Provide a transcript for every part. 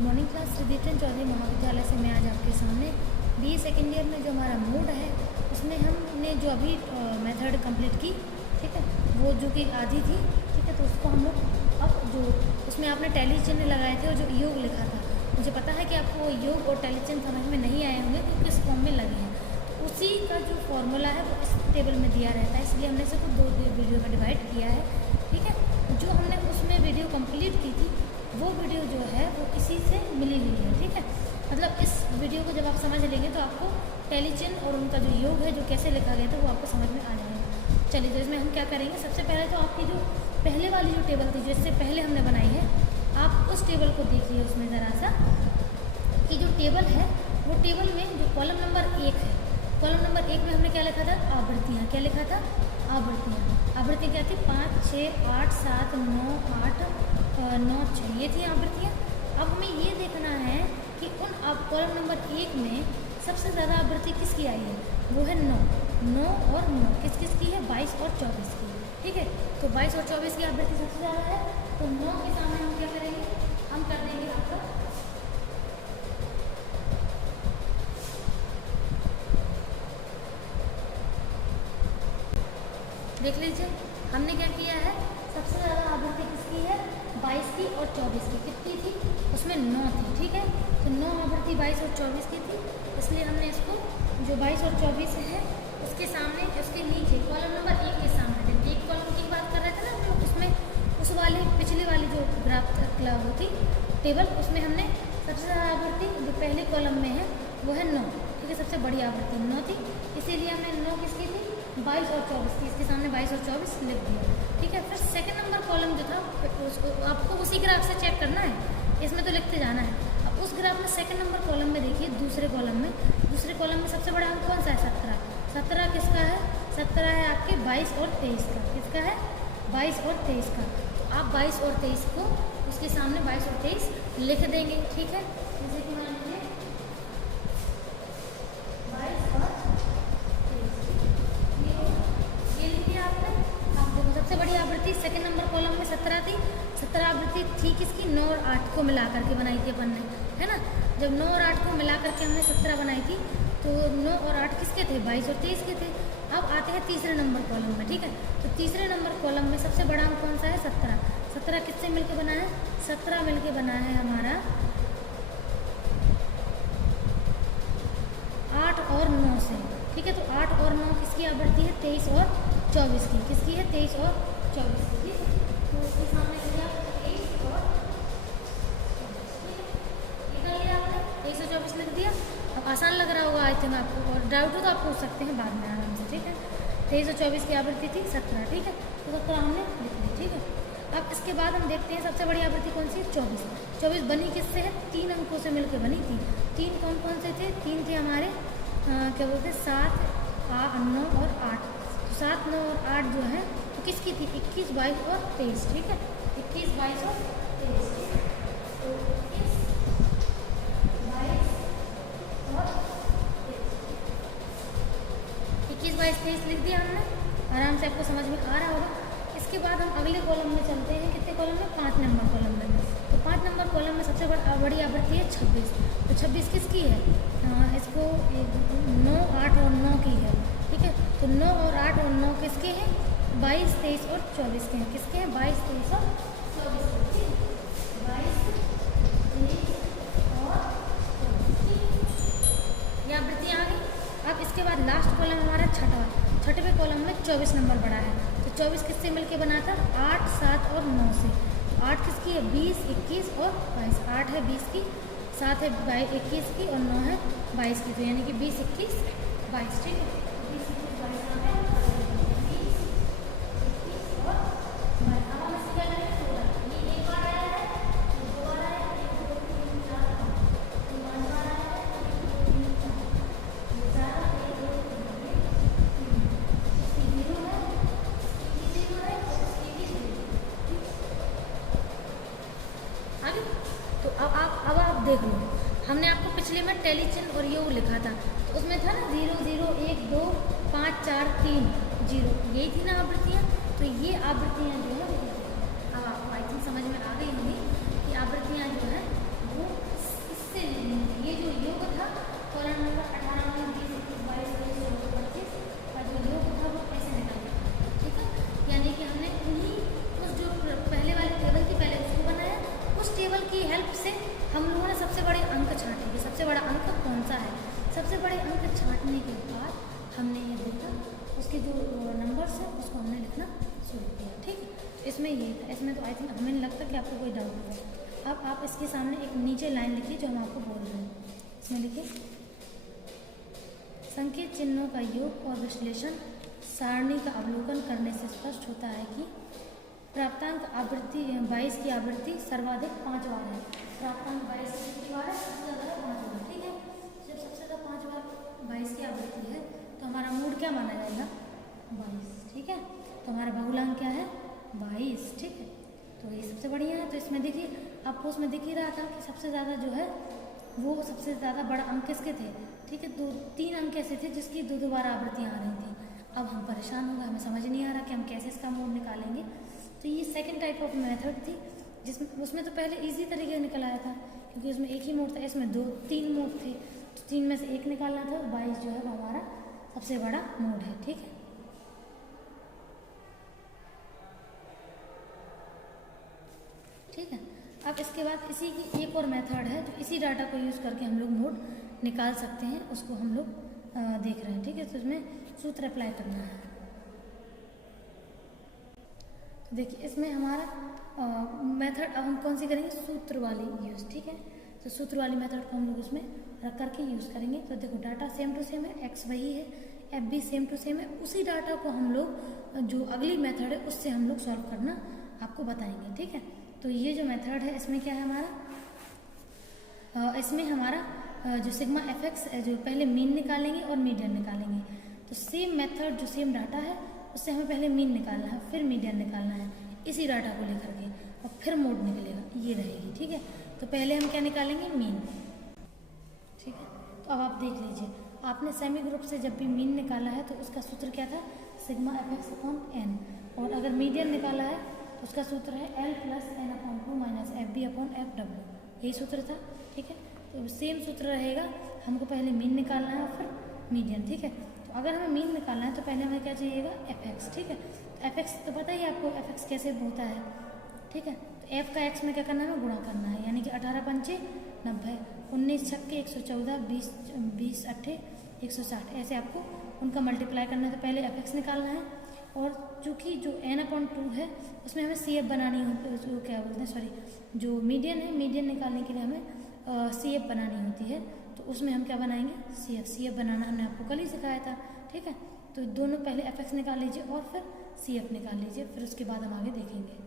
Good morning class. Shri Deepchand Chaudhary Mahavidyalaya से मैं आज आपके सामने BA सेकेंड ईयर में जो हमारा मोड है उसमें हमने जो अभी मेथड कंप्लीट की, ठीक है, वो जो कि आधी थी, ठीक है, तो उसको हम लोग अब जो उसमें आपने टैली चिन्ह लगाए थे और जो योग लिखा था, मुझे पता है कि आपको योग और टैली चिन्ह समझ में नहीं आए होंगे क्योंकि इस फॉर्म में लगे हैं। तो उसी का जो फॉर्मूला है वो इस टेबल में दिया रहता है, इसलिए हमने इसको दो वीडियो में डिवाइड किया है, ठीक है। जो हमने उसमें वीडियो कंप्लीट की थी वो वीडियो जो है वो इसी से मिली हुई है, ठीक है। मतलब इस वीडियो को जब आप समझ लेंगे तो आपको टैली चिन्ह और उनका जो योग है जो कैसे लिखा गया था वो आपको समझ में आ जाएगा। चलिए, तो इसमें हम क्या करेंगे, सबसे पहले तो आपकी जो पहले वाली जो टेबल थी जो इससे पहले हमने बनाई है, आप उस टेबल को देखिए। उसमें ज़रा सा कि जो टेबल है वो टेबल में जो कॉलम नंबर 1 है, कॉलम नंबर 1 में हमने क्या लिखा था, आवृत्तियाँ। क्या लिखा था, आवृत्तियाँ। आवृत्ति क्या थी, 5, 6, 8, 7, 9, 8, 9, 6, ये थी आवृत्तियाँ। अब हमें ये देखना है कि उन कॉलम नंबर 1 में सबसे ज़्यादा आवृत्ति किसकी आई है, वो है 9। 9 और 9 किस किस की है, 22 और 24 की, ठीक है। तो 22 और 24 की आवृत्ति सबसे ज़्यादा है, तो 9 के सामने हम क्या करेंगे, हम कर देंगे आपका देख लीजिए हमने क्या किया है, सबसे ज़्यादा आवृत्ति किसकी है, 22 की और 24 की। कितनी थी, उसमें 9 थी, ठीक है। तो 9 आवृत्ति 22 और 24 की थी, इसलिए हमने इसको जो 22 और 24 है उसके सामने, उसके नीचे कॉलम नंबर 1 के सामने, एक कॉलम की बात कर रहे थे ना हम लोग, उसमें उस वाली पिछली वाली जो ग्राफ होती टेबल, उसमें हमने सबसे ज़्यादा आवृत्ति जो पहले कॉलम में है वो है 9, ठीक है। सबसे बड़ी आवृत्ति 9 थी, इसीलिए हमने 9 किसकी थी, 22 और 24 की, इसके सामने 22 और 24 लिख दिया, ठीक है। फिर सेकंड नंबर कॉलम जो था उसको आपको उसी ग्राफ से चेक करना है, इसमें तो लिखते जाना है। अब उस ग्राफ में सेकंड नंबर कॉलम में देखिए, दूसरे कॉलम में सबसे बड़ा अंक कौन सा है, 17। 17 किसका है, 17 है आपके 22 और 23 का। किसका है, 22 और 23 का। तो आप 22 और 23 को उसके सामने 22 और 23 लिख देंगे, ठीक है। जैसे कि मान लीजिए 22 और 23 ये लिख दिया आपने। आप देखो सबसे बड़ी आवृत्ति सेकंड नंबर कॉलम में 17 थी। 17 आवृत्ति थी किसकी, 9 और 8 को मिला करके बनाई थी अपन ने, है ना। जब 9 और 8 को मिला करके हमने 17 बनाई थी, तो 9 और 8 किसके थे, 22 और 23 के थे। अब आते हैं तीसरे नंबर कॉलम में, ठीक है। तो तीसरे नंबर कॉलम में सबसे बड़ा अंक कौन सा है, 17। 17 किससे मिलके बना है, 17 मिलके बना है हमारा 8 और 9 से, ठीक है। तो 8 और 9 किसकी आवृत्ति है, 23 और 24 की। किसकी है, 23 और 24 की, ठीक है। तो उसके सामने लिखा 23 और 23 और 24 लिख दिया। अब आसान लग रहा होगा आई थिंक आपको, और डाउट हो तो आप पूछ सकते हैं बाद में आराम से, ठीक है। 23 और 24 की आवृत्ति थी 17, ठीक है। तो 17 हमने लिख ली, ठीक है। अब इसके बाद हम देखते हैं सबसे बड़ी आवृत्ति कौन सी है, 24। 24 बनी किससे है, 3 अंकों से मिलकर बनी थी। 3 कौन कौन से थे, 3 थे हमारे क्या बोलते हैं, 7, 9 और 8। तो 7, 9 और 8 जो है तो किसकी थी, 21, 22 और 23, ठीक है। 21, 22 और 23, ठीक है। तो 21, 22 और 21, 22, 23 लिख दिया हमने, आराम से आपको समझ में आ रहा होगा। इसके बाद हम अगले कॉलम में चलते हैं, कितने कॉलम में, 5 नंबर कॉलम में। तो 5 नंबर कॉलम में सबसे बड़ी आवृत्ति है 26। तो 26 किसकी है, इसको 9, 8 और 9 की है, ठीक है। तो 9 और 8 और 9 किसके हैं, 22, 23 और 24 के हैं। किसके हैं, 22, 23 और 24 के, ठीक है। 22, 23 और 24 ये आवृत्तियाँ आ गई। अब इसके बाद लास्ट कॉलम हमारा छठवें कॉलम में 24 नंबर बड़ा है। तो 24 किससे मिलके बना था, 8, 7 और 9 से। 8 किसकी है, 20, 21 और 22। 8 है 20 की, 7 है 21 की और 9 है 22 की। तो यानी कि 20, 21, 22, ठीक है। 20, 21, 22 20, 21 और 22। अब हम इससे क्या करेंगे, ये एक बार आया है, दो बार आया है, 1, 2, 3, 4, 5 बार आया है, 1, 2, 3, 4, 4, 1, 2, 3, 3, इसकी 0 है, इसकी 0 है और इसकी भी 0 आगे। तो अब आप देख लो, हमने आपको पिछले में टैली चिन्ह और योग लिखा था, तो उसमें था ना 0, 0, 1, 2, 5, 4, 3, 0, यही थी ना आवृत्तियाँ। तो ये आवृत्तियाँ जो है अब आपको आई थिंक समझ में आ गई होंगी कि आवृत्तियाँ जो है वो बड़ा अंक कौन सा है। सबसे बड़े अंक छांटने के बाद हमने ये देखा, उसके जो नंबर्स हैं उसको हमने लिखना शुरू किया। ठीक है, इसमें ये था। इसमें तो आई थिंक हमें नहीं लगता कि आपको कोई डाउट होगा। अब आप इसके सामने एक नीचे लाइन लिखिए जो हम आपको बोल रहे हैं। इसमें लिखिए, संकेत चिन्हों का योग और विश्लेषण सारणी का अवलोकन करने से स्पष्ट होता है कि प्राप्तांक आवृत्ति 22 की आवृत्ति सर्वाधिक 5 बार है। प्राप्तांक 22 कितनी बार है? सबसे ज़्यादा 5 बार। ठीक है, जब सबसे ज़्यादा 5 बार 22 की आवृत्ति है तो हमारा मूड क्या माना जाएगा? 22। ठीक है, तो हमारा बहुलांक क्या है? 22। ठीक है, तो ये सबसे बढ़िया है। तो इसमें देखिए, आपको उसमें दिख ही रहा था कि सबसे ज़्यादा जो है वो सबसे ज़्यादा बड़ा अंक किसके थे? ठीक है, 2-3 अंक ऐसे थे जिसकी 2-2 बार आवृत्तियाँ आ रही थी। अब हम परेशान हो गए, हमें समझ नहीं आ रहा कि हम कैसे इसका मोड निकालेंगे। तो ये सेकंड टाइप ऑफ मेथड थी, जिसमें उसमें तो पहले इजी तरीके से निकल आया था क्योंकि उसमें एक ही मोड था। इसमें 2-3 मोड थे, तो 3 में से एक निकालना था। 22 जो है वो हमारा सबसे बड़ा मोड है। ठीक है, ठीक है। अब इसके बाद इसी की एक और मेथड है जो इसी डाटा को यूज़ करके हम लोग मोड निकाल सकते हैं, उसको हम लोग देख रहे हैं। ठीक है, तो इसमें सूत्र अप्लाई करना है। तो देखिए, इसमें हमारा मेथड अब हम कौन सी करेंगे? सूत्र वाली यूज़। ठीक है, तो सूत्र वाली मेथड को हम लोग उसमें रख करके यूज़ करेंगे। तो देखो, डाटा सेम टू सेम है, एक्स वही है, एफ भी सेम टू सेम है। उसी डाटा को हम लोग जो अगली मेथड है उससे हम लोग सॉल्व करना आपको बताएंगे। ठीक है, तो ये जो मेथड है इसमें क्या है हमारा, इसमें हमारा जो सिग्मा एफ एक्स जो पहले मीन निकालेंगे और मीडियन निकालेंगे। तो सेम मेथड, जो सेम डाटा है उससे हमें पहले मीन निकालना है, फिर मीडियन निकालना है, इसी डाटा को लेकर के, और फिर मोड निकलेगा, ये रहेगी। ठीक है, तो पहले हम क्या निकालेंगे? मीन। ठीक है, तो अब आप देख लीजिए, आपने सेमी ग्रुप से जब भी मीन निकाला है तो उसका सूत्र क्या था? Sigma F X upon N. और अगर मीडियन निकाला है तो उसका सूत्र है L plus N upon 2 minus F B upon F W, यही सूत्र था। ठीक है, तो सेम सूत्र रहेगा, हमको पहले मीन निकालना है और फिर मीडियन। ठीक है, तो अगर हमें मीन निकालना है तो पहले हमें क्या चाहिएगा? F x. ठीक है, तो एफ एक्स तो पता ही आपको एफ एक्स कैसे होता है। ठीक है, तो एफ का एक्स में क्या करना है? गुणा करना है, यानी कि 18 पंचे 90, 19 छक्के 114, 20 अट्ठे 160, ऐसे आपको उनका मल्टीप्लाई करना है। तो पहले एफ एक्स निकालना है, और चूँकि जो n/2 है उसमें हमें सी एफ बनानी होती है, उसको क्या बोलते हैं, सॉरी, जो मीडियन है, मीडियन निकालने के लिए हमें सी एफ बनानी होती है। तो उसमें हम क्या बनाएंगे? सी एफ बनाना हमने आपको कल ही सिखाया था। ठीक है, तो दोनों पहले एफ एक्स निकाल लीजिए और फिर सी एफ निकाल लीजिए, फिर उसके बाद हम आगे देखेंगे।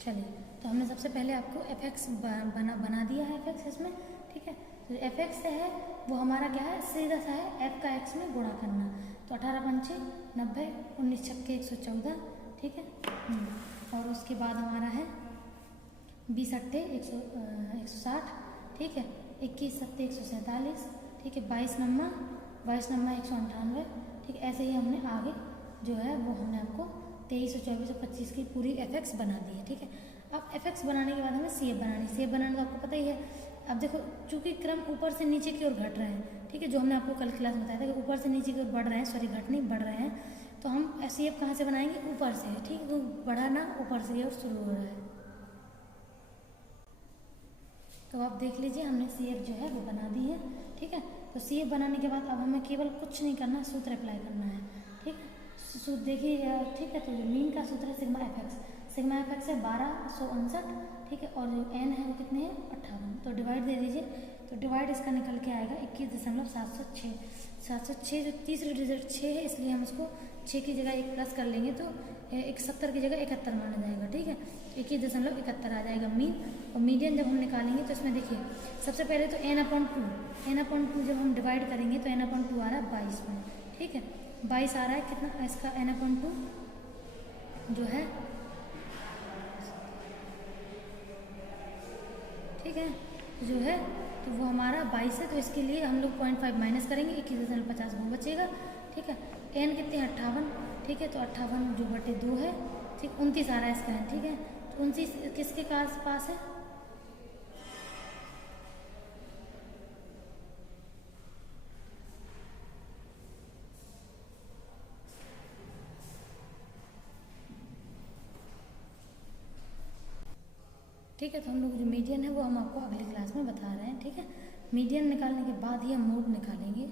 चलिए, तो हमने सबसे पहले आपको एफ एक्स बना दिया है एफ एक्स इसमें। ठीक है, तो एफ एक्स है वो हमारा क्या है? सीधा सा है एफ का एक्स में गुणा करना। तो 18 पंचे 90, 19 छक्के 114। ठीक है, और उसके बाद हमारा है 20 अट्ठे 160। ठीक है, 21 सत्ते 147। ठीक है, 22 नम्मा 198। ठीक है, ऐसे ही हमने आगे जो है वो हमने आपको 23 और 24 और 25 की पूरी एफ एक्स बना दी है। ठीक है, अब एफ एक्स बनाने के बाद हमें सी एफ बनानी। सी एफ बनाना तो आपको पता ही है। अब देखो, चूंकि क्रम ऊपर से नीचे की ओर घट रहे हैं, ठीक है, जो हमने आपको कल क्लास में बताया था कि ऊपर से नीचे की ओर बढ़ रहे हैं, सॉरी घट नहीं, बढ़ रहे हैं, तो हम सी एफ कहाँ से बनाएंगे? ऊपर से। ठीक है, तो बढ़ाना ऊपर से और शुरू हो रहा है। तो आप देख लीजिए, हमने सी एफ जो है वो बना दी है। ठीक है, तो सी एफ बनाने के बाद अब हमें केवल कुछ नहीं करना, सूत्र अप्लाई करना है। ठीक है, सूत्र देखिए। ठीक है, तो जो मीन का सूत्र है sigma F x. Sigma F x है 1259। ठीक है, और जो एन है वो कितने हैं? 58। तो डिवाइड दे दीजिए, तो डिवाइड इसका निकल के आएगा 21.706। 706 जो तीसरी डिजिट 6 है, इसलिए हम उसको 6 की जगह 1 प्लस कर लेंगे तो 71 की जगह 71 माना जाएगा। ठीक है, 21.71 आ जाएगा मीन। और मीडियन जब हम निकालेंगे तो इसमें देखिए, सबसे पहले तो n/2 जब हम डिवाइड करेंगे तो n/2 आ रहा है 22 में। ठीक है, 22 आ रहा है कितना इसका n/2 जो है। ठीक है, जो है तो वो हमारा 22 है, तो इसके लिए हम लोग 0.5 माइनस करेंगे, 21.50 वो बचेगा। ठीक है, n कितने 58। ठीक है, तो 58 जो बटे 2 है। ठीक, 29 आ रहा है इसका n। ठीक है, तो 29 किसके पास है? ठीक है। तो हम लोग जो मीडियन है वो हम आपको अगली क्लास में बता रहे हैं, ठीक है। मीडियन निकालने के बाद ही हम मोड निकालेंगे।